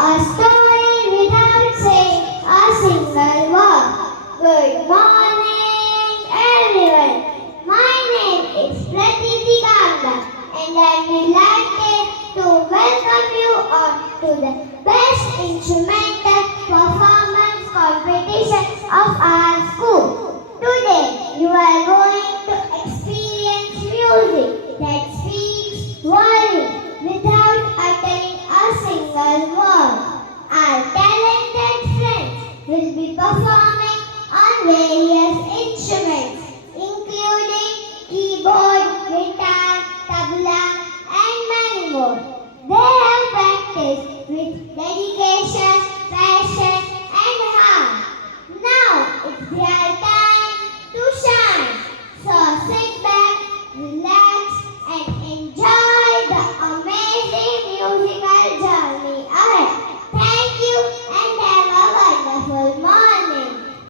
a story without saying a single word. Good morning, everyone. My name is Pratiti Ganga, and I'm delighted to welcome you all to the Best Instrumental Performance Competition of our school. Today, you are going to experience music that speaks volumes without uttering a single word.